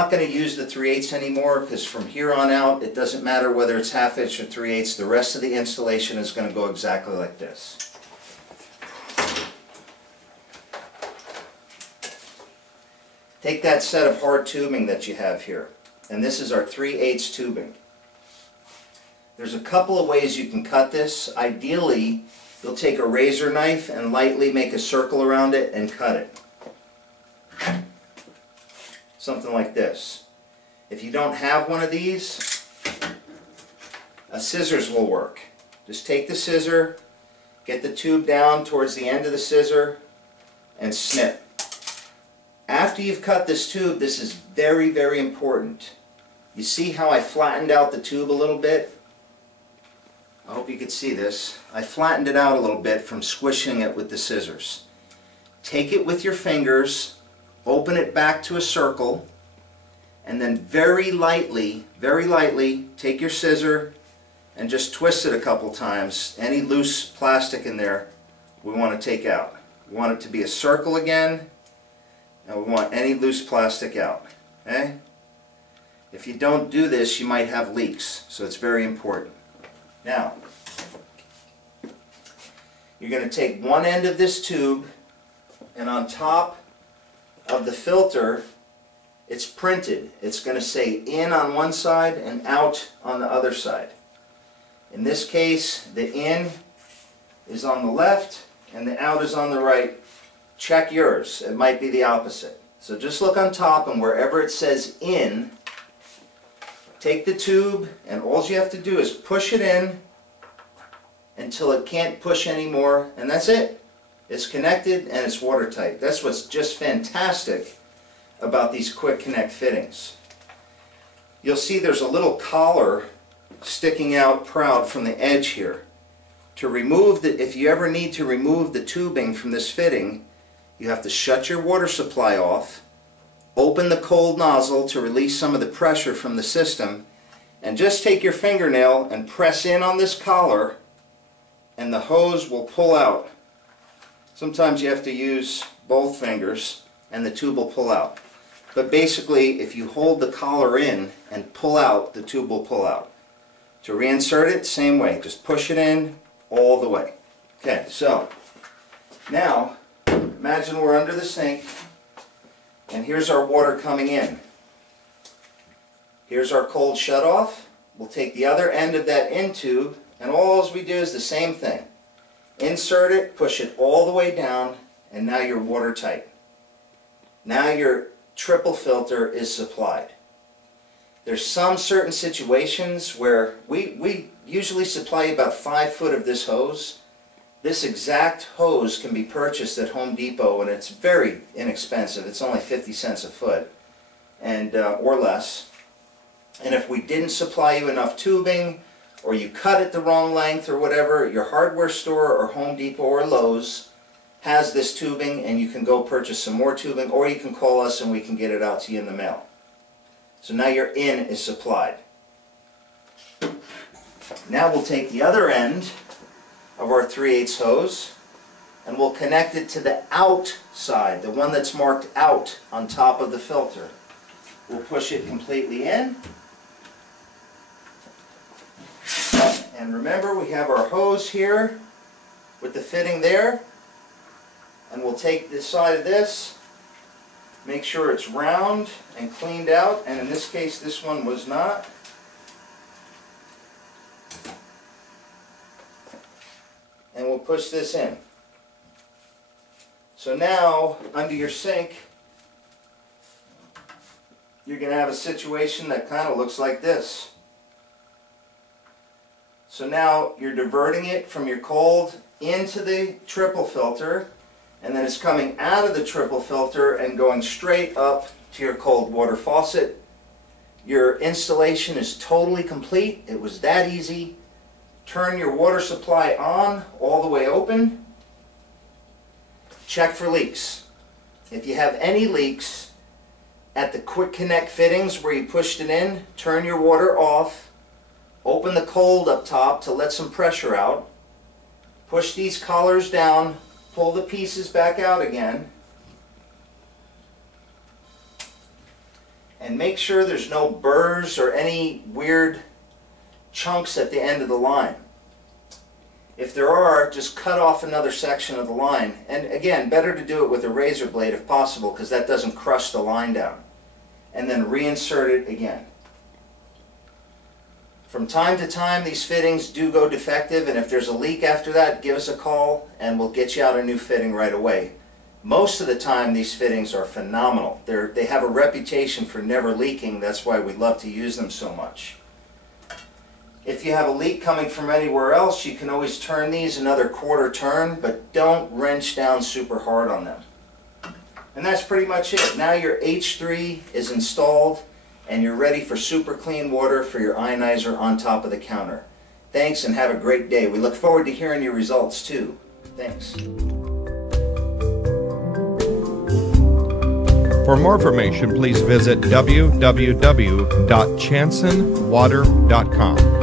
not going to use the 3/8 anymore, because from here on out it doesn't matter whether it's 1/2 inch or 3/8. The rest of the installation is going to go exactly like this. Take that set of hard tubing that you have here, and this is our 3/8 tubing. There's a couple of ways you can cut this. Ideally, you'll take a razor knife and lightly make a circle around it and cut it. Something like this. If you don't have one of these, a scissors will work. Just take the scissor, get the tube down towards the end of the scissor, and snip. After you've cut this tube, this is very, very important. You see how I flattened out the tube a little bit? I hope you could see this. I flattened it out a little bit from squishing it with the scissors. Take it with your fingers, open it back to a circle, and then very lightly take your scissor and just twist it a couple times. Any loose plastic in there we want to take out. We want it to be a circle again, and we want any loose plastic out. Okay? If you don't do this, you might have leaks, so it's very important. Now, you're going to take one end of this tube, and on top of the filter, it's printed. It's going to say in on one side and out on the other side. In this case, the in is on the left and the out is on the right. Check yours. It might be the opposite. So just look on top, and wherever it says in, take the tube, and all you have to do is push it in until it can't push anymore, and that's it. It's connected and it's watertight. That's what's just fantastic about these quick connect fittings. You'll see there's a little collar sticking out proud from the edge here. To remove the, if you ever need to remove the tubing from this fitting, you have to shut your water supply off, open the cold nozzle to release some of the pressure from the system, and just take your fingernail and press in on this collar, and the hose will pull out. Sometimes you have to use both fingers and the tube will pull out. But basically, if you hold the collar in and pull out, the tube will pull out. To reinsert it, same way. Just push it in all the way. Okay, so now imagine we're under the sink, and here's our water coming in. Here's our cold shutoff. We'll take the other end of that in tube, and all we do is the same thing. Insert it, push it all the way down, and now you're watertight. Now your triple filter is supplied. There's some certain situations where we usually supply about 5 foot of this hose. This exact hose can be purchased at Home Depot, and it's very inexpensive. It's only 50 cents a foot, and or less. And if we didn't supply you enough tubing, or you cut it the wrong length or whatever, your hardware store or Home Depot or Lowe's has this tubing, and you can go purchase some more tubing, or you can call us and we can get it out to you in the mail. So now your in is supplied. Now we'll take the other end of our 3/8 hose and we'll connect it to the out side, the one that's marked out on top of the filter. We'll push it completely in. And remember, we have our hose here with the fitting there. And we'll take this side of this, make sure it's round and cleaned out, and in this case this one was not. And we'll push this in. So now, under your sink, you're going to have a situation that kind of looks like this. So now you're diverting it from your cold into the triple filter, and then it's coming out of the triple filter and going straight up to your cold water faucet. Your installation is totally complete. It was that easy. Turn your water supply on all the way open. Check for leaks. If you have any leaks at the quick connect fittings where you pushed it in, turn your water off. Open the cold up top to let some pressure out. Push these collars down. Pull the pieces back out again. and make sure there's no burrs or any weird chunks at the end of the line. If there are, just cut off another section of the line. And again, better to do it with a razor blade if possible, because that doesn't crush the line down. And then reinsert it again. From time to time, these fittings do go defective, and if there's a leak after that, give us a call and we'll get you out a new fitting right away. Most of the time, these fittings are phenomenal. They have a reputation for never leaking. That's why we love to use them so much. If you have a leak coming from anywhere else, you can always turn these another quarter turn, but don't wrench down super hard on them. And that's pretty much it. Now your H3 is installed and you're ready for super clean water for your ionizer on top of the counter. Thanks and have a great day. We look forward to hearing your results too. Thanks. For more information, please visit www.chansonwater.com.